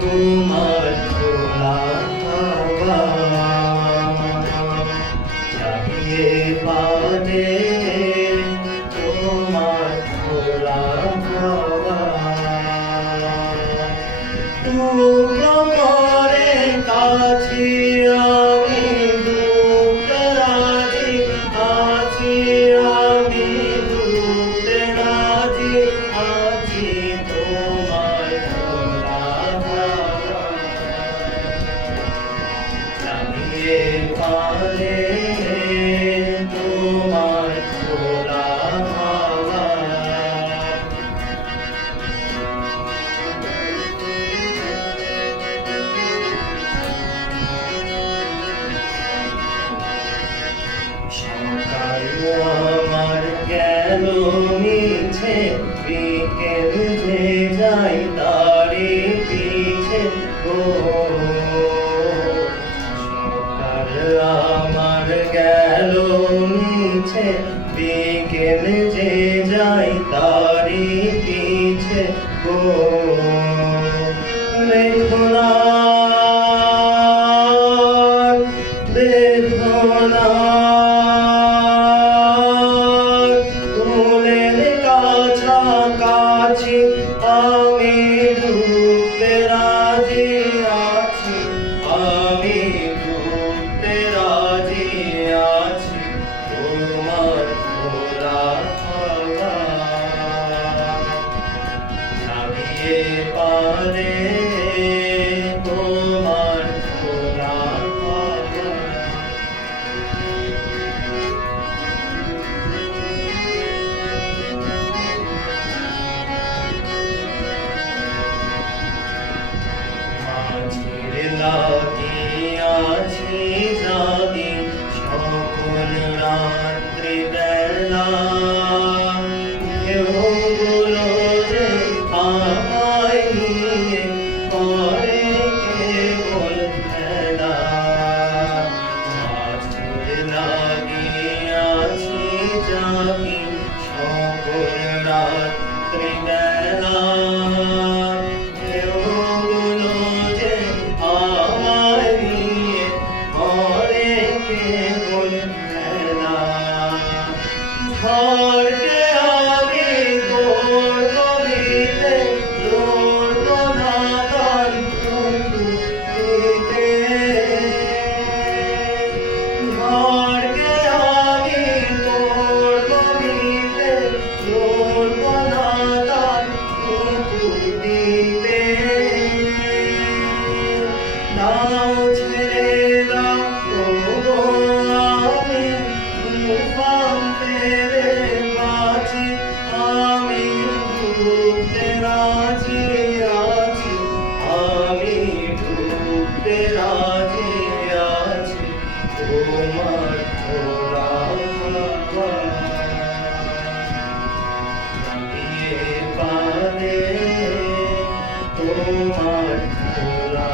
তোমার খোলা হাওয়া চাহিয়ে পানে তোমার খোলা হাওয়া টুকরো করে কাছি আমি ডুবতে রাজি আছি আমি ডুবতে রাজি আছি তোমার খোলা হাওয়া চাহিয়ে পানে তোমার খোলা হাওয়া সকাল আমার গেল মিছে বিকেল যে যাই তারি পিছে গো সকাল আমার গেল মিছে বিকেল যে যাই তারি পিছে গো দেখো না দেখো না কাছাকাছি আমি ডুবতে রাজি আছি আমি ডুবতে রাজি আছি তোমার খোলা হাওয়া চাহিয়ে পানে তোমার খোলা হাওয়া মাঝের লাগিয়াছি জাগি সকল রাত্রি বেলা ঢেউগুলো যে আমায় নিয়ে করে কেবল খেলা মাঝের লাগিয়াছি জাগি সকল রাত্রি বেলা ঝড়কে আমি করব দিতে লড়ব না তার দিতে ঝড়কে আমি করব দিতে লড়ব না তার দিতে নাও ছেড়ে দাও আমি তুফান তেরে বাঁচি আমি ডুবতে রাজি আছি আমি ডুবতে রাজি আছি তোমার খোলা হাওয়া চাহিয়ে পানে তোমার খোলা